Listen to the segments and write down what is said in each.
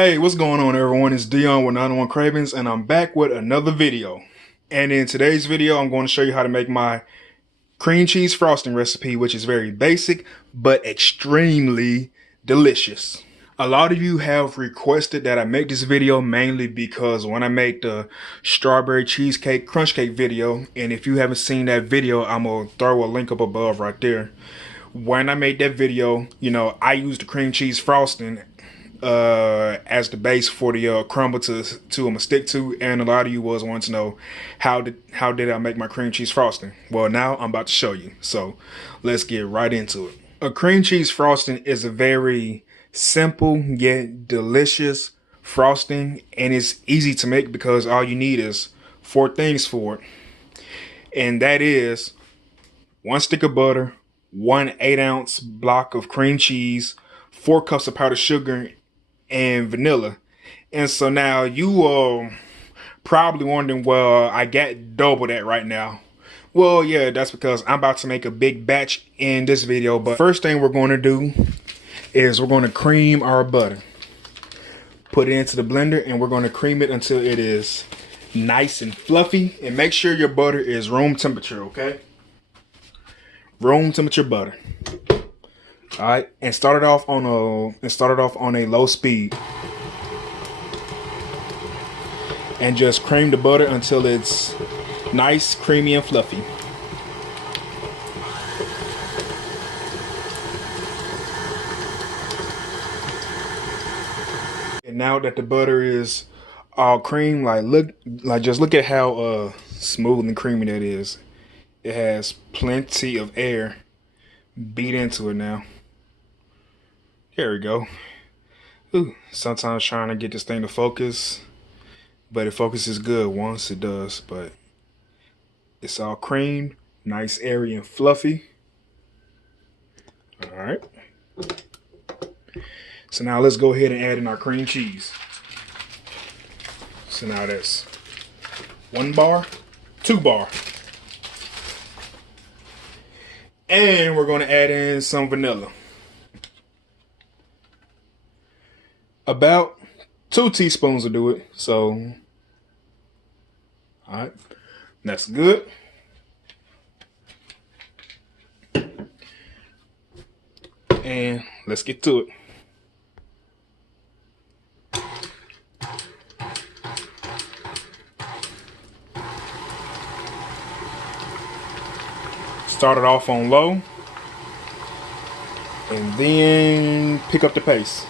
Hey, what's going on everyone? It's Dion with 901 Cravings and I'm back with another video. And in today's video, I'm going to show you how to make my cream cheese frosting recipe, which is very basic, but extremely delicious. A lot of you have requested that I make this video mainly because when I made the strawberry cheesecake crunch cake video, and if you haven't seen that video, I'm going to throw a link up above right there. When I made that video, I used the cream cheese frosting as the base for the crumble to stick to, and a lot of you was wanting to know how did I make my cream cheese frosting. Well, now I'm about to show you, so let's get right into it. A cream cheese frosting is a very simple yet delicious frosting, and it's easy to make because all you need is 4 things for it, and that is 1 stick of butter, 1 8-ounce block of cream cheese, 4 cups of powdered sugar, and vanilla. And so now you are probably wondering, well, I got double that right now. Well, yeah, that's because I'm about to make a big batch in this video. But first thing we're going to do is we're going to cream our butter. Put it into the blender and we're going to cream it until it is nice and fluffy. And make sure your butter is room temperature, okay? Room temperature butter. All right, and start it off on a low speed, and just cream the butter until it's nice, creamy, and fluffy. And now that the butter is all cream, just look at how smooth and creamy that is. It has plenty of air beat into it now. There we go. Ooh, sometimes trying to get this thing to focus, but it focuses good once it does. But it's all creamed, nice, airy, and fluffy. All right. So now let's go ahead and add in our cream cheese. So now that's 1 bar, 2 bar. And we're going to add in some vanilla. About 2 teaspoons will do it. So, all right, that's good. And let's get to it. Start it off on low, and then pick up the pace.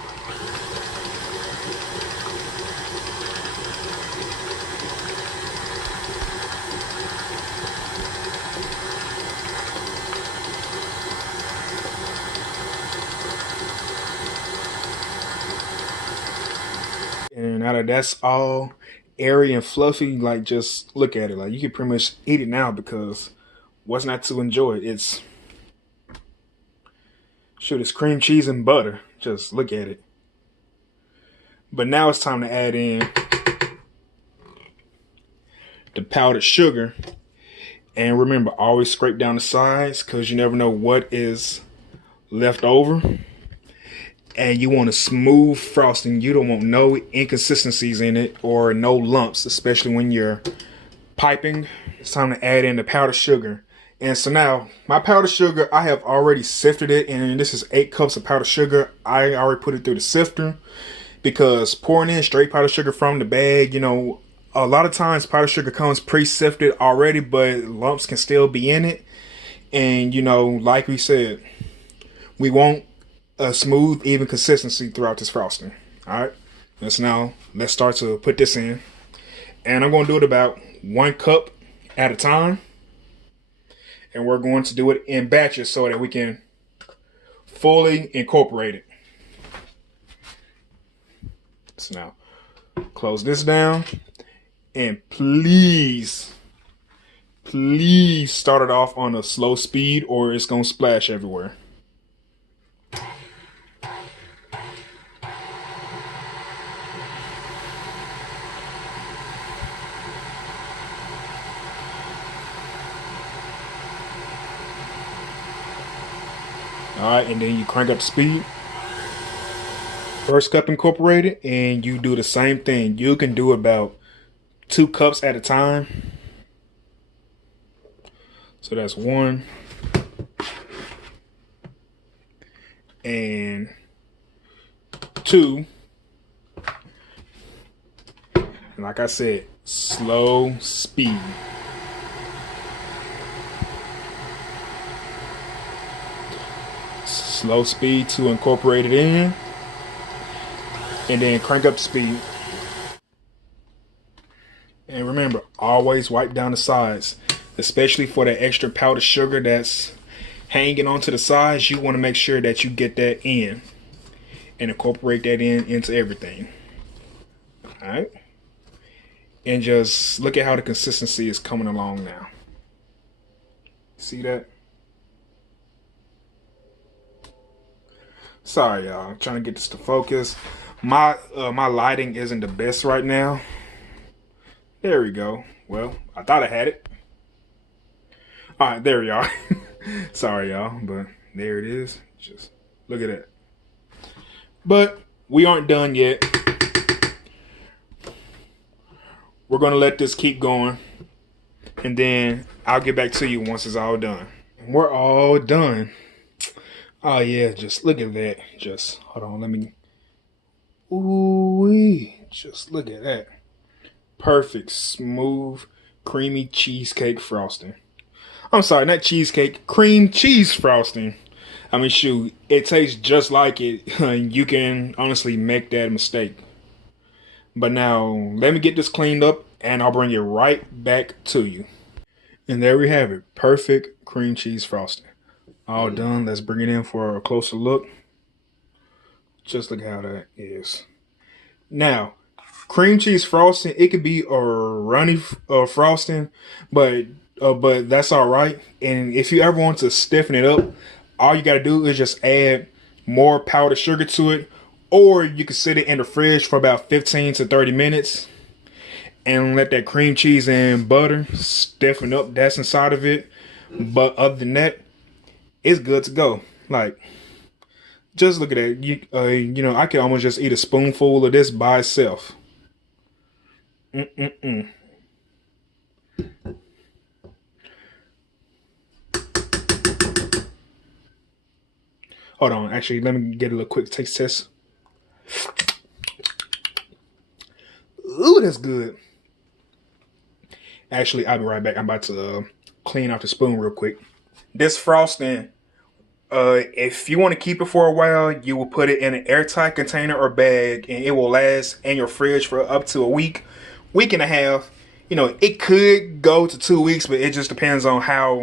And now that that's all airy and fluffy, like, just look at it. Like, you can pretty much eat it now because what's not to enjoy it? It's cream cheese and butter. Just look at it. But now it's time to add in the powdered sugar. And remember, always scrape down the sides because you never know what is left over. And you want a smooth frosting. You don't want no inconsistencies in it or no lumps, especially when you're piping. It's time to add in the powdered sugar. And so now, my powdered sugar, I have already sifted it, and this is 8 cups of powdered sugar. I already put it through the sifter because pouring in straight powdered sugar from the bag, a lot of times powdered sugar comes pre-sifted already, but lumps can still be in it. And, like we said, we want a smooth, even consistency throughout this frosting. All right, let's start to put this in. And I'm going to do it about 1 cup at a time. And we're going to do it in batches so that we can fully incorporate it. So now, close this down. And please start it off on a slow speed or it's going to splash everywhere. All right, and then you crank up the speed. first cup incorporated, and you do the same thing. You can do about 2 cups at a time. So that's 1 and 2. And like I said, slow speed. Slow speed to incorporate it in, and then crank up the speed. And remember, always wipe down the sides, especially for the extra powdered sugar that's hanging onto the sides. You want to make sure that you get that in and incorporate that into everything. All right, and just look at how the consistency is coming along now. See that? Sorry, y'all. I'm trying to get this to focus. My lighting isn't the best right now. There we go. Well, I thought I had it. All right, there we are. Sorry, y'all, but there it is. Just look at that. But we aren't done yet. We're gonna let this keep going, and then I'll get back to you once it's all done. We're all done. Oh yeah, just look at that. Just hold on, let me. Ooh, just look at that. Perfect, smooth, creamy cheesecake frosting. I'm sorry, not cheesecake, cream cheese frosting. I mean, shoot, it tastes just like it. You can honestly make that mistake. But now, let me get this cleaned up, and I'll bring it right back to you. And there we have it, perfect cream cheese frosting. All done. Let's bring it in for a closer look. Just look how that is. Now, cream cheese frosting, it could be a runny frosting, but that's all right. And if you ever want to stiffen it up, all you gotta do is just add more powdered sugar to it, or you can sit it in the fridge for about 15 to 30 minutes and let that cream cheese and butter stiffen up that's inside of it. But other than that, it's good to go. Like, just look at that. You know, I could almost just eat a spoonful of this by itself. Hold on, actually, let me get a little quick taste test. Ooh, that's good. Actually, I'll be right back. I'm about to clean off the spoon real quick. This frosting, if you want to keep it for a while, you will put it in an airtight container or bag, and it will last in your fridge for up to a week, week and a half. You know, it could go to 2 weeks, but it just depends on how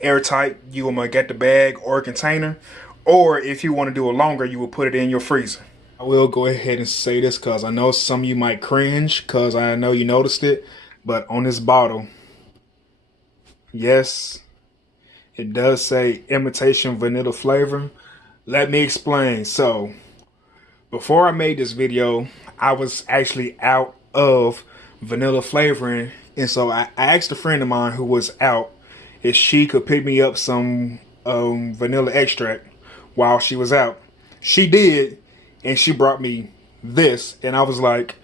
airtight you want to get the bag or container. Or if you want to do it longer, you will put it in your freezer. I will go ahead and say this because I know some of you might cringe because I know you noticed it. But on this bottle, yes, it does say imitation vanilla flavor. Let me explain. So, before I made this video, I was actually out of vanilla flavoring. And so I asked a friend of mine who was out if she could pick me up some vanilla extract while she was out. She did, and she brought me this. And I was like,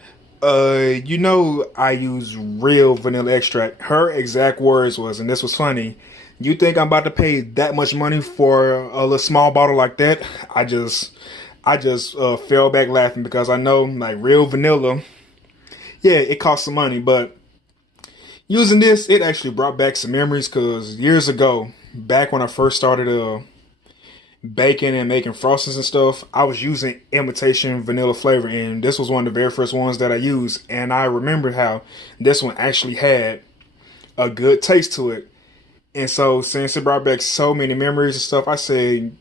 you know, I use real vanilla extract. Her exact words was, and this was funny, you think I'm about to pay that much money for a little small bottle like that? I just fell back laughing because I know, like, real vanilla, yeah, it costs some money, but using this, it actually brought back some memories because years ago, back when I first started baking and making frostings and stuff, I was using imitation vanilla flavor, and this was one of the very first ones that I used. And I remember how this one actually had a good taste to it. And so since it brought back so many memories and stuff, I said,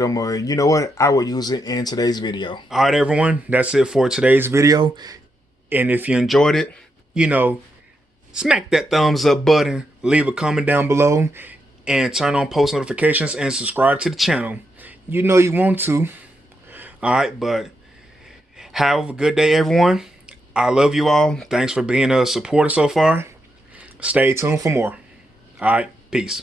you know what? I will use it in today's video. All right, everyone, that's it for today's video. And if you enjoyed it, you know, smack that thumbs up button, leave a comment down below, and turn on post notifications and subscribe to the channel. You know you want to. Alright, but have a good day, everyone. I love you all. Thanks for being a supporter so far. Stay tuned for more. Alright, peace.